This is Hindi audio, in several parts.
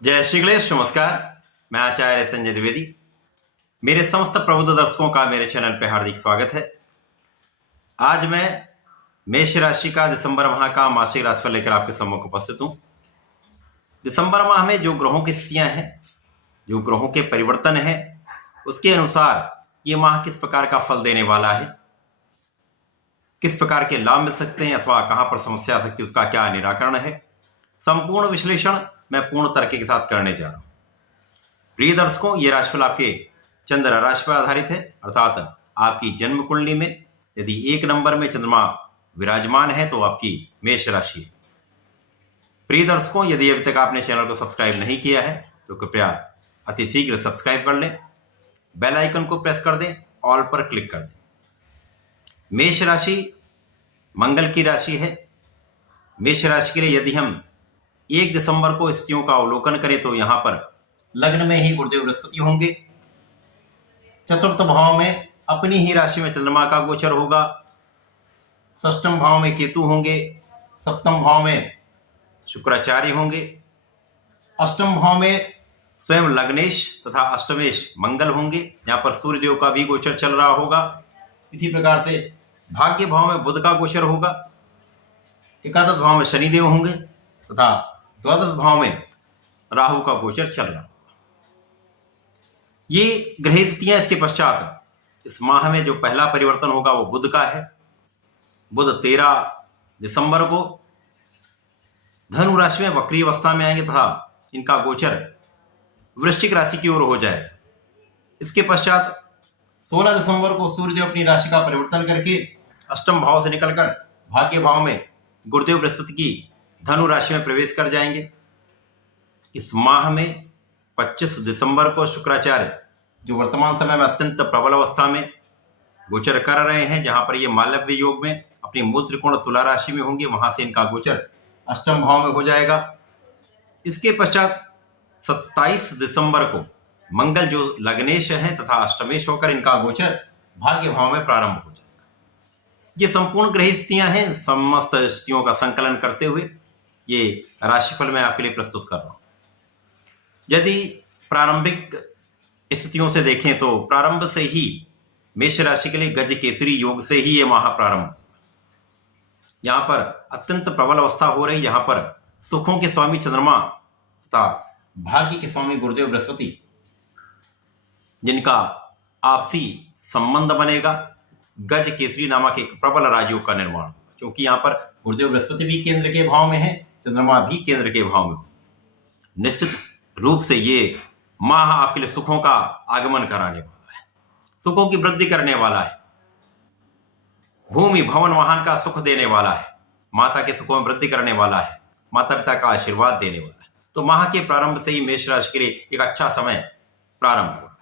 जय श्री गणेश। नमस्कार, मैं आचार्य संजय द्विवेदी। मेरे समस्त प्रबुद्ध दर्शकों का मेरे चैनल पर हार्दिक स्वागत है। आज मैं मेष राशि का दिसंबर माह का मासिक राशिफल लेकर आपके सम्मुख उपस्थित हूं। दिसंबर माह में जो ग्रहों की स्थितियां हैं, जो ग्रहों के परिवर्तन है, उसके अनुसार ये माह किस प्रकार का फल देने वाला है, किस प्रकार के लाभ मिल सकते हैं अथवा कहां पर समस्या आ सकती है, उसका क्या निराकरण है, संपूर्ण विश्लेषण मैं पूर्ण तर्क के साथ करने जा रहा हूं। प्रिय दर्शकों, ये राशिफल आपके चंद्र राशि पर आधारित है, अर्थात आपकी जन्म कुंडली में यदि 1 नंबर में चंद्रमा विराजमान है तो आपकी मेष राशि है। प्रिय दर्शकों, यदि अभी तक आपने चैनल को सब्सक्राइब नहीं किया है तो कृपया अति शीघ्र सब्सक्राइब कर लें, बेल आइकन को प्रेस कर दें, ऑल पर क्लिक कर दें। मेष राशि मंगल की राशि है। मेष राशि के लिए यदि हम 1 दिसंबर को स्थितियों का अवलोकन करें तो यहां पर लग्न में ही गुरुदेव बृहस्पति होंगे, चतुर्थ भाव में अपनी ही राशि में चंद्रमा का गोचर होगा, षष्ठम भाव में केतु होंगे, सप्तम भाव में शुक्राचार्य होंगे, अष्टम भाव में स्वयं लग्नेश तथा अष्टमेश मंगल होंगे, यहाँ पर सूर्यदेव का भी गोचर चल रहा होगा। इसी प्रकार से भाग्य भाव में बुध का गोचर होगा, एकादश भाव में शनिदेव होंगे तथा द्वादश भाव में राहु का गोचर चल रहा। ये ग्रह स्थितियां। इसके पश्चात इस माह में जो पहला परिवर्तन होगा वो बुध का है। बुध 13 दिसंबर को धनु राशि में वक्री अवस्था में आएंगे तथा इनका गोचर वृश्चिक राशि की ओर हो जाएगा। इसके पश्चात 16 दिसंबर को सूर्यदेव अपनी राशि का परिवर्तन करके अष्टम भाव से निकलकर भाग्य भाव में गुरुदेव बृहस्पति की धनु राशि में प्रवेश कर जाएंगे। इस माह में 25 दिसंबर को शुक्राचार्य जो वर्तमान समय में अत्यंत प्रबल अवस्था में गोचर कर रहे हैं, जहां पर ये मालव्य योग में अपनी मूल त्रिकोण तुला राशि में होंगे, वहां से इनका गोचर अष्टम भाव में हो जाएगा। इसके पश्चात 27 दिसंबर को मंगल जो लग्नेश है तथा अष्टमेश होकर इनका गोचर भाग्य भाव में प्रारंभ हो जाएगा। ये संपूर्ण ग्रह स्थितियां हैं। समस्त स्थितियों का संकलन करते हुए ये राशिफल मैं आपके लिए प्रस्तुत कर रहा हूं। यदि प्रारंभिक स्थितियों से देखें तो प्रारंभ से ही मेष राशि के लिए गज केसरी योग से ही ये माह प्रारंभ। यहां पर अत्यंत प्रबल अवस्था हो रही। यहां पर सुखों के स्वामी चंद्रमा तथा भाग्य के स्वामी गुरुदेव बृहस्पति, जिनका आपसी संबंध बनेगा, गज केसरी नामक एक प्रबल राजयोग का निर्माण। क्योंकि यहां पर गुरुदेव बृहस्पति भी केंद्र के भाव में है, चंद्रमा भी केंद्र के भाव में हो। निश्चित रूप से ये माह आपके लिए सुखों का आगमन कराने वाला है, सुखों की वृद्धि करने वाला है, भूमि भवन वाहन का सुख देने वाला है, माता के सुखों में वृद्धि करने वाला है, माता पिता का आशीर्वाद देने वाला है। तो माह के प्रारंभ से ही मेष राशि के लिए एक अच्छा समय प्रारंभ हो रहा है।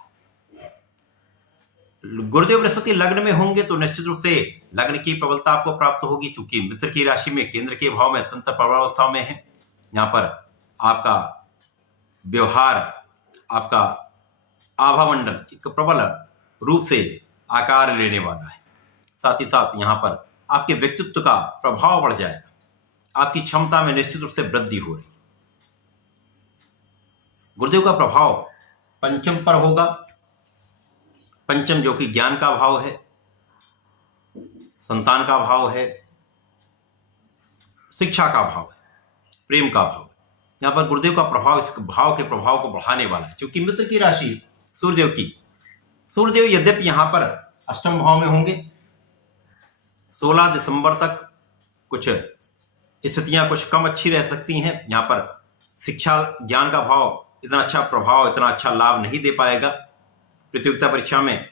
गुरुदेव बृहस्पति लग्न में होंगे तो निश्चित रूप से लग्न की प्रबलता आपको प्राप्त होगी, चूंकि मित्र की राशि में केंद्र के भाव में अत्यंत प्रबल अवस्था में है। यहां पर आपका व्यवहार, आपका आभामंडल एक प्रबल रूप से आकार लेने वाला है। साथ ही साथ यहां पर आपके व्यक्तित्व का प्रभाव बढ़ जाएगा, आपकी क्षमता में निश्चित रूप से वृद्धि हो रही। गुरुदेव का प्रभाव पंचम पर होगा। पंचम जो कि ज्ञान का भाव है, संतान का भाव है, शिक्षा का भाव है, प्रेम का भाव है। यहां पर गुरुदेव का प्रभाव इस भाव के प्रभाव को बढ़ाने वाला है। क्योंकि मित्र की राशि सूर्यदेव की, सूर्यदेव यद्यपि यहां पर अष्टम भाव में होंगे, 16 दिसंबर तक कुछ स्थितियां कुछ कम अच्छी रह सकती हैं। यहां पर शिक्षा ज्ञान का भाव इतना अच्छा प्रभाव, इतना अच्छा लाभ नहीं दे पाएगा। प्रतियोगिता परीक्षा में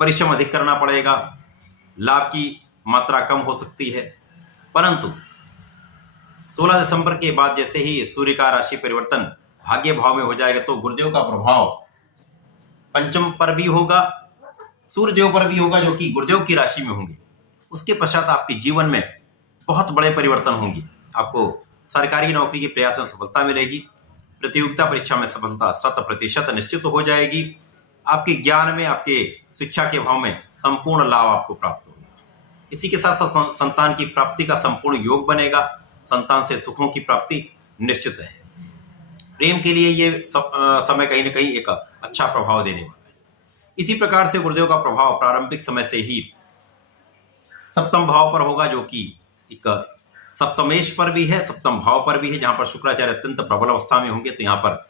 परिश्रम अधिक करना पड़ेगा, लाभ की मात्रा कम हो सकती है। परंतु 16 दिसंबर के बाद जैसे ही सूर्य का राशि परिवर्तन भाग्य भाव में हो जाएगा तो गुरुदेव का प्रभाव पंचम पर भी होगा, सूर्यदेव पर भी होगा, जो कि गुरुदेव की राशि में होंगे। उसके पश्चात आपके जीवन में बहुत बड़े परिवर्तन होंगे। आपको सरकारी नौकरी के प्रयास में सफलता मिलेगी, प्रतियोगिता परीक्षा में सफलता 100% निश्चित हो जाएगी। आपके ज्ञान में, आपके शिक्षा के भाव में संपूर्ण लाभ आपको प्राप्त होगा। इसी के साथ साथ संतान की प्राप्ति का संपूर्ण योग बनेगा। संतान से सुखों की प्राप्ति निश्चित है। प्रेम के लिए ये समय कहीं ना कहीं एक अच्छा प्रभाव देने वाला है। इसी प्रकार से गुरुदेव का प्रभाव प्रारंभिक समय से ही सप्तम भाव पर होगा, जो कि एक सप्तमेश पर भी है, सप्तम भाव पर भी है, जहां पर शुक्राचार्य अत्यंत प्रबल अवस्था में होंगे। तो यहाँ पर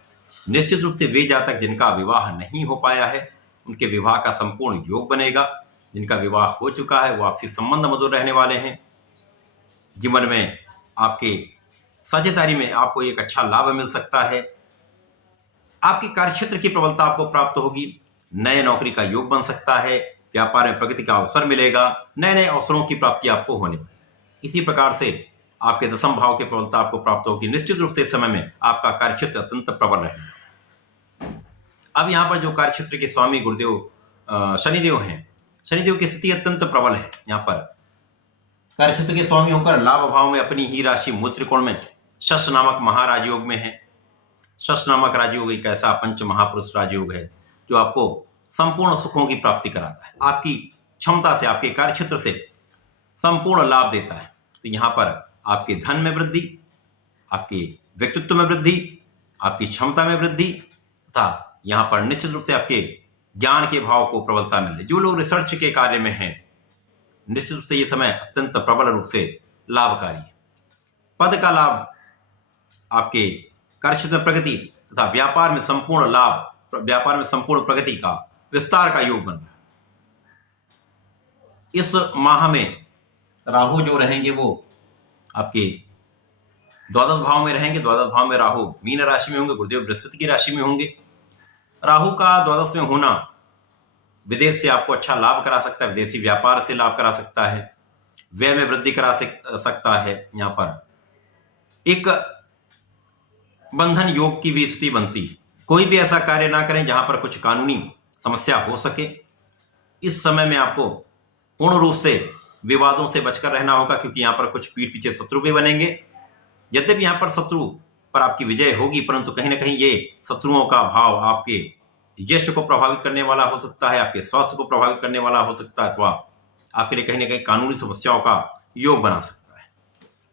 निश्चित रूप से वे जातक जिनका विवाह नहीं हो पाया है, उनके विवाह का संपूर्ण योग बनेगा। जिनका विवाह हो चुका है वो आपसी संबंध मधुर रहने वाले हैं। जीवन में आपके साझेदारी में आपको एक अच्छा लाभ मिल सकता है। आपकी कार्यक्षेत्र की प्रबलता आपको प्राप्त होगी। नए नौकरी का योग बन सकता है। व्यापार में प्रगति का अवसर मिलेगा। नए नए अवसरों की प्राप्ति आपको होने वाली है। इसी प्रकार से आपके दसम भाव की प्रबलता आपको प्राप्त होगी। निश्चित रूप से इस समय में आपका कार्यक्षेत्र अत्यंत प्रबल रहेगा। अब यहाँ पर जो कार्यक्षेत्र के स्वामी गुरुदेव शनिदेव हैं, शनिदेव की स्थिति अत्यंत प्रबल है। यहाँ पर कार्यक्षेत्र के स्वामी होकर लाभ भाव में अपनी ही राशि मूल त्रिकोण में शश नामक महाराजयोग में है। शश नामक राजयोग एक ऐसा पंच महापुरुष राजयोग है जो आपको संपूर्ण सुखों की प्राप्ति कराता है। आपकी क्षमता से, आपके कार्यक्षेत्र से संपूर्ण लाभ देता है। तो यहाँ पर आपके धन में वृद्धि, आपके व्यक्तित्व में वृद्धि, आपकी क्षमता में वृद्धि तथा यहाँ पर निश्चित रूप से आपके ज्ञान के भाव को प्रबलता मिल रही। जो लोग रिसर्च के कार्य में हैं, निश्चित रूप से ये समय अत्यंत प्रबल रूप से लाभकारी है। पद का लाभ, आपके कार्यक्षेत्र में प्रगति तथा व्यापार में संपूर्ण लाभ, व्यापार में संपूर्ण प्रगति का विस्तार का योग बन रहा है। इस माह में राहु जो रहेंगे वो आपके द्वादश भाव में रहेंगे। द्वादश भाव में राहु मीन राशि में होंगे, गुरुदेव बृहस्पति की राशि में होंगे। राहु का द्वादश में होना विदेश से आपको अच्छा लाभ करा सकता है, विदेशी व्यापार से लाभ करा सकता है, व्यय में वृद्धि करा सकता है। यहाँ पर एक बंधन योग की भी स्थिति बनती है। कोई भी ऐसा कार्य ना करें जहां पर कुछ कानूनी समस्या हो सके। इस समय में आपको पूर्ण रूप से विवादों से बचकर रहना होगा, क्योंकि यहाँ पर कुछ पीठ पीछे शत्रु भी बनेंगे। यद्यपि यहाँ पर शत्रु पर आपकी विजय होगी, परंतु कहीं ना कहीं ये शत्रुओं का भाव आपके यश को प्रभावित करने वाला हो सकता है, आपके स्वास्थ्य को प्रभावित करने वाला हो सकता है, अथवा आपके लिए कहीं ना कहीं कानूनी समस्याओं का योग बना सकता है।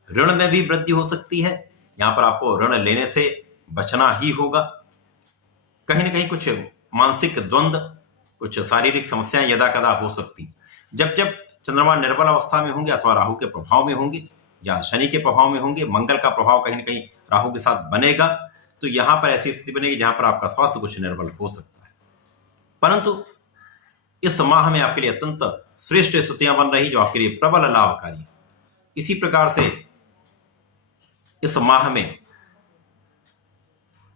ऋण में भी वृद्धि हो सकती है। यहाँ पर आपको ऋण लेने से बचना ही होगा। कहीं ना कहीं कुछ मानसिक द्वंद्व, कुछ शारीरिक समस्याएं यदा कदा हो सकती। जब जब चंद्रमा निर्बल अवस्था में होंगे अथवा राहु के प्रभाव में होंगे या शनि के प्रभाव में होंगे, मंगल का प्रभाव कहीं ना कहीं राहु के साथ बनेगा, तो यहां पर ऐसी स्थिति बनेगी जहां पर आपका स्वास्थ्य कुछ निर्बल हो सकता है। परंतु इस माह में आपके लिए अत्यंत श्रेष्ठ स्थितियां बन रही जो आपके लिए प्रबल लाभकारी। इसी प्रकार से इस माह में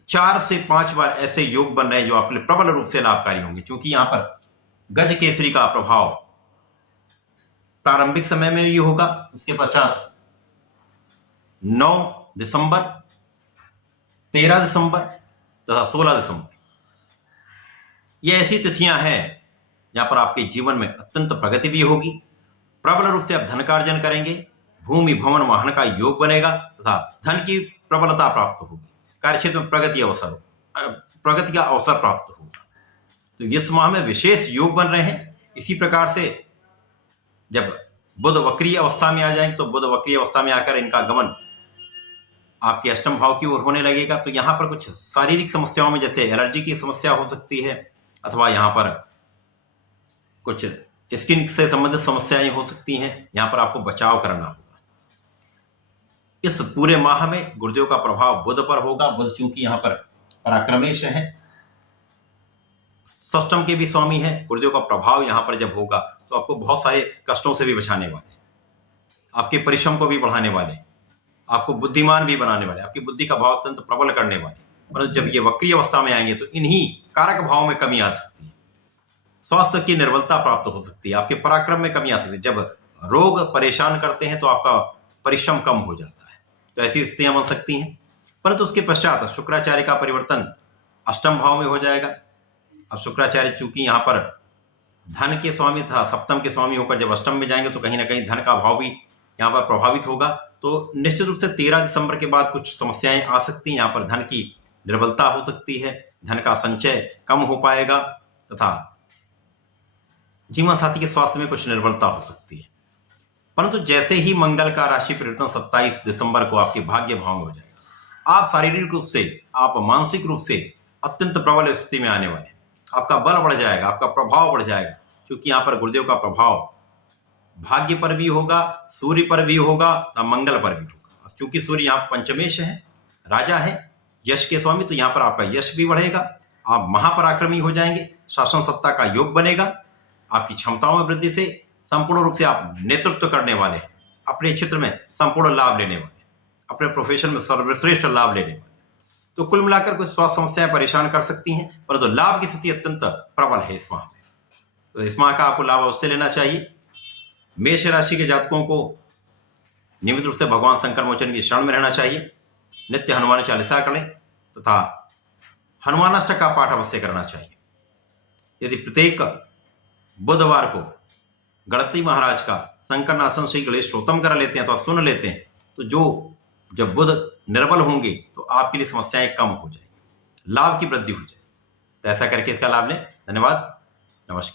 4 से 5 बार ऐसे योग बन रहे हैं जो आपके लिए प्रबल रूप से लाभकारी होंगे। क्योंकि यहां पर गज केसरी का प्रभाव प्रारंभिक समय में भी होगा, उसके पश्चात 9 दिसंबर, 13 दिसंबर तथा 16 दिसंबर, ये ऐसी तिथियां हैं जहां पर आपके जीवन में अत्यंत प्रगति भी होगी। प्रबल रूप से आप धन का अर्जन करेंगे, भूमि भवन वाहन का योग बनेगा तथा धन की प्रबलता प्राप्त होगी। कार्यक्षेत्र में प्रगति का अवसर प्राप्त होगा। तो इस माह में विशेष योग बन रहे हैं। इसी प्रकार से जब बुध वक्रीय अवस्था में आ जाएंगे तो बुध वक्रीय अवस्था में आकर इनका गमन आपके अष्टम भाव की ओर होने लगेगा। तो यहां पर कुछ शारीरिक समस्याओं में जैसे एलर्जी की समस्या हो सकती है, अथवा यहां पर कुछ स्किन से संबंधित समस्याएं हो सकती हैं। यहां पर आपको बचाव करना होगा। इस पूरे माह में गुरुदेव का प्रभाव बुध पर होगा। बुध चूंकि यहां पर पराक्रमेश है, षष्टम के भी स्वामी है, गुरुदेव का प्रभाव यहां पर जब होगा तो आपको बहुत सारे कष्टों से भी बचाने वाले, आपके परिश्रम को भी बढ़ाने वाले, आपको बुद्धिमान भी बनाने वाले, आपकी बुद्धि का भाव अत्यंत प्रबल करने वाले। परंतु जब ये वक्रीय अवस्था में आएंगे तो इन्हीं कारक भाव में कमी आ सकती है, स्वास्थ्य की निर्बलता प्राप्त हो सकती है, आपके पराक्रम में कमी आ सकती है। जब रोग परेशान करते हैं तो आपका परिश्रम कम हो जाता है, तो ऐसी स्थितियां बन सकती हैं। परंतु उसके पश्चात शुक्राचार्य का परिवर्तन अष्टम भाव में हो जाएगा। अब शुक्राचार्य चूंकि यहाँ पर धन के स्वामी था, सप्तम के स्वामी होकर जब अष्टम में जाएंगे तो कहीं ना कहीं धन का भाव भी यहाँ पर प्रभावित होगा। तो निश्चित रूप से 13 दिसंबर के बाद कुछ समस्याएं आ सकती हैं। यहाँ पर धन की निर्बलता हो सकती है, धन का संचय कम हो पाएगा तथा जीवन साथी के स्वास्थ्य में कुछ निर्बलता हो सकती है। परंतु जैसे ही मंगल का राशि परिवर्तन 27 दिसंबर को आपके भाग्य भाव में हो जाएगा, आप शारीरिक रूप से, आप मानसिक रूप से अत्यंत प्रबल स्थिति में आने वाले हैं। आपका बल बढ़ जाएगा, आपका प्रभाव बढ़ जाएगा, क्योंकि यहाँ पर गुरुदेव का प्रभाव भाग्य पर भी होगा, सूर्य पर भी होगा और मंगल पर भी होगा। क्योंकि सूर्य यहाँ पंचमेश है, राजा है, यश के स्वामी, तो यहाँ पर आपका यश भी बढ़ेगा, आप महापराक्रमी हो जाएंगे, शासन सत्ता का योग बनेगा, आपकी क्षमताओं में वृद्धि से संपूर्ण रूप से आप नेतृत्व करने वाले हैं, अपने क्षेत्र में संपूर्ण लाभ लेने वाले, अपने प्रोफेशन में सर्वश्रेष्ठ लाभ लेने वाले। तो कुल मिलाकर कुछ स्वास्थ्य समस्याएं परेशान कर सकती हैं, परंतु लाभ की स्थिति अत्यंत प्रबल है इस माह में। तो इस माह का आपको लाभ अवश्य लेना चाहिए। मेष राशि के जातकों को नियमित रूप से भगवान शंकर मोचन की शरण में रहना चाहिए, नित्य हनुमान चालीसा करें तथा हनुमानाष्टक का पाठ अवश्य करना चाहिए। यदि प्रत्येक बुधवार को गणपति महाराज का शंकर नाशन श्री गणेश स्तोत्रम कर लेते हैं अथवा सुन लेते हैं, तो जब बुध निर्बल होंगे तो आपके लिए समस्याएं कम हो जाएंगी, लाभ की वृद्धि हो जाएगी। तो ऐसा करके इसका लाभ लें। धन्यवाद, नमस्कार।